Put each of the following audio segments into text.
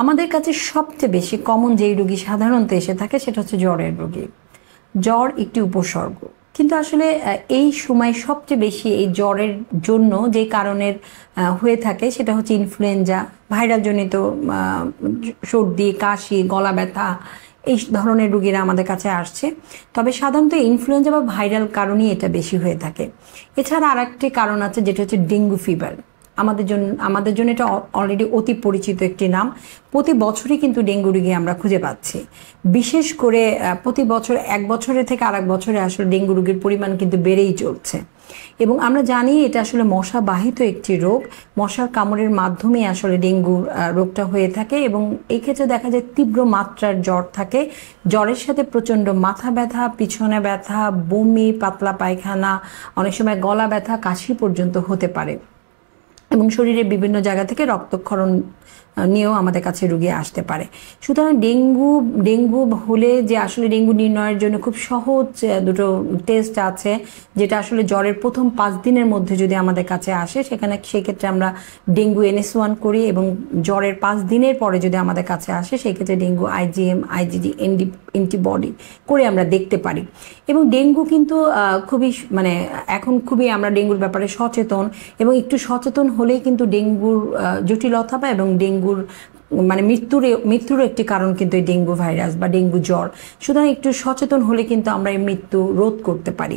আমাদের কাছে সবচেয়ে বেশি কমন যেই রোগী সাধারণত এসে থাকে সেটা হচ্ছে জ্বরের রোগী। জ্বর একটি উপসর্গ, কিন্তু আসলে এই সময় সবচেয়ে বেশি এই জ্বরের জন্য যে কারণের হয়ে থাকে সেটা হচ্ছে ইনফ্লুয়েঞ্জা, ভাইরাল জনিত সর্দি, কাশি, গলা ব্যথা, এই ধরনের রোগীরা আমাদের কাছে আসছে। তবে সাধারণত ইনফ্লুয়েঞ্জা বা ভাইরাল কারণেই এটা বেশি হয়ে থাকে। এছাড়া আর একটি কারণ আছে যেটা হচ্ছে ডেঙ্গু ফিভার। আমাদের জন্য এটা অলরেডি অতি পরিচিত একটি নাম। প্রতি বছরই কিন্তু ডেঙ্গু রোগী আমরা খুঁজে পাচ্ছি। বিশেষ করে প্রতি বছর এক বছরে থেকে আরেক বছরে আসলে ডেঙ্গু রোগীর পরিমাণ কিন্তু বেড়েই চলছে। এবং আমরা জানি এটা আসলে মশাবাহিত একটি রোগ। মশার কামড়ের মাধ্যমে আসলে ডেঙ্গু রোগটা হয়ে থাকে এবং এই ক্ষেত্রে দেখা যায় তীব্র মাত্রার জ্বর থাকে। জ্বরের সাথে প্রচণ্ড মাথা ব্যথা, পিছনে ব্যথা, বমি, পাতলা পায়খানা, অনেক সময় গলা ব্যথা, কাশি পর্যন্ত হতে পারে এবং শরীরের বিভিন্ন জায়গা থেকে রক্তক্ষরণ নিয়েও আমাদের কাছে রোগী আসতে পারে। সুতরাং ডেঙ্গু হলে যে আসলে ডেঙ্গু নির্ণয়ের জন্য খুব সহজ দুটো টেস্ট আছে, যেটা আসলে জ্বরের প্রথম 5 দিনের মধ্যে যদি আমাদের কাছে আসে সেক্ষেত্রে আমরা ডেঙ্গু NS1 করি এবং জ্বরের 5 দিনের পরে যদি আমাদের কাছে আসে সেক্ষেত্রে ডেঙ্গু IgM, IgG অ্যান্টিবডি করে আমরা দেখতে পারি। এবং ডেঙ্গু কিন্তু এখন খুবই আমরা ডেঙ্গুর ব্যাপারে সচেতন, এবং একটু সচেতন হলেই কিন্তু ডেঙ্গুর জটিলতা এবং ডেঙ্গুর মৃত্যুরও একটি কারণ কিন্তু এই ডেঙ্গু ভাইরাস বা ডেঙ্গু জ্বর। সুতরাং একটু সচেতন হলে কিন্তু আমরা এই মৃত্যু রোধ করতে পারি।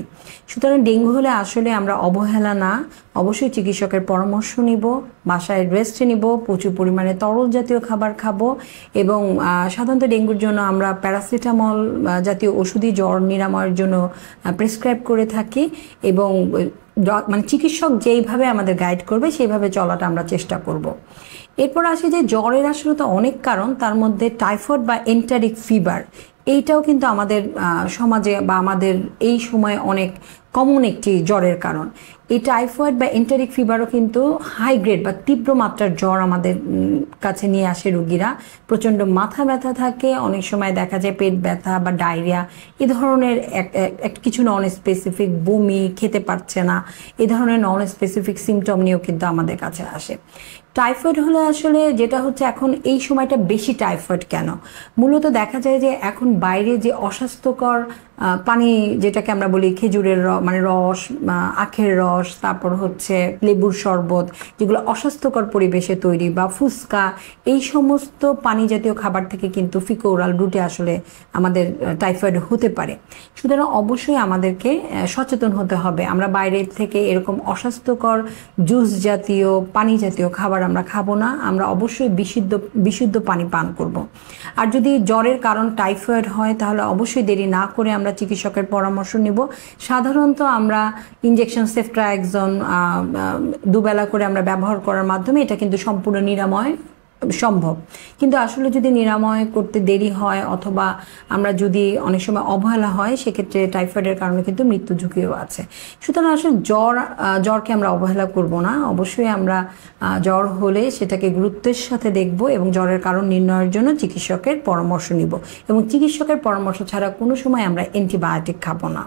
সুতরাং ডেঙ্গু হলে আসলে আমরা অবহেলা না, অবশ্যই চিকিৎসকের পরামর্শ নিব, বাসায় রেস্ট নিব, প্রচুর পরিমাণে তরল জাতীয় খাবার খাবো এবং সাধারণত ডেঙ্গুর জন্য আমরা প্যারাসিটামল জাতীয় ওষুধই জ্বর নিরাময়ের জন্য প্রেসক্রাইব করে থাকি এবং চিকিৎসক যেইভাবে আমাদের গাইড করবে সেইভাবে চলাটা আমরা চেষ্টা করব। এরপর আসে যে জ্বরের আসলে তো অনেক কারণ, তার মধ্যে টাইফয়েড বা এন্টারিক ফিভার এইটাও কিন্তু আমাদের সমাজে বা আমাদের এই সময়ে অনেক কমন একটি জ্বরের কারণ। এই টাইফয়েড বা এন্টারিক ফিভারও কিন্তু হাই গ্রেড বা তীব্র মাত্রার জ্বর আমাদের কাছে নিয়ে আসে রোগীরা। প্রচণ্ড মাথা ব্যথা থাকে, অনেক সময় দেখা যায় পেট ব্যথা বা ডায়রিয়া, এ ধরনের কিছু নন স্পেসিফিক, বমি, খেতে পারছে না, এ ধরনের নন স্পেসিফিক সিমটম নিয়েও কিন্তু আমাদের কাছে আসে। টাইফয়েড হলে আসলে যেটা হচ্ছে এখন এই সময়টা বেশি টাইফয়েড কেন, মূলত দেখা যায় যে এখন বাইরে যে অস্বাস্থ্যকর পানি, যেটাকে আমরা বলি খেজুরের রস, আখের রস, তারপর হচ্ছে লেবুর শরবত, যেগুলো অস্বাস্থ্যকর পরিবেশে তৈরি, বা ফুচকা, এই সমস্ত পানি জাতীয় খাবার থেকে কিন্তু ফিকো ওরাল রুটে আসলে আমাদের টাইফয়েড হতে পারে। সুতরাং অবশ্যই আমাদেরকে সচেতন হতে হবে। আমরা বাইরের থেকে এরকম অস্বাস্থ্যকর জুস জাতীয়, পানি জাতীয় খাবার আমরা খাবো না। আমরা অবশ্যই বিশুদ্ধ পানি পান করব। আর যদি জ্বরের কারণ টাইফয়েড হয় তাহলে অবশ্যই দেরি না করে আমরা চিকিৎসকের পরামর্শ নিব। সাধারণত আমরা ইনজেকশন সেফট্রাএক্সন দুবেলা করে আমরা ব্যবহার করার মাধ্যমে এটা কিন্তু সম্পূর্ণ নিরাময় সম্ভব। কিন্তু আসলে যদি নিরাময় করতে দেরি হয় অথবা আমরা যদি অনেক সময় অবহেলা হয়, সেক্ষেত্রে টাইফয়েডের কারণে কিন্তু মৃত্যু ঝুঁকিও আছে। সুতরাং আসলে জ্বরকে আমরা অবহেলা করব না। অবশ্যই আমরা জ্বর হলে সেটাকে গুরুত্বের সাথে দেখব এবং জ্বরের কারণ নির্ণয়ের জন্য চিকিৎসকের পরামর্শ নিব এবং চিকিৎসকের পরামর্শ ছাড়া কোনো সময় আমরা অ্যান্টিবায়োটিক খাবো না।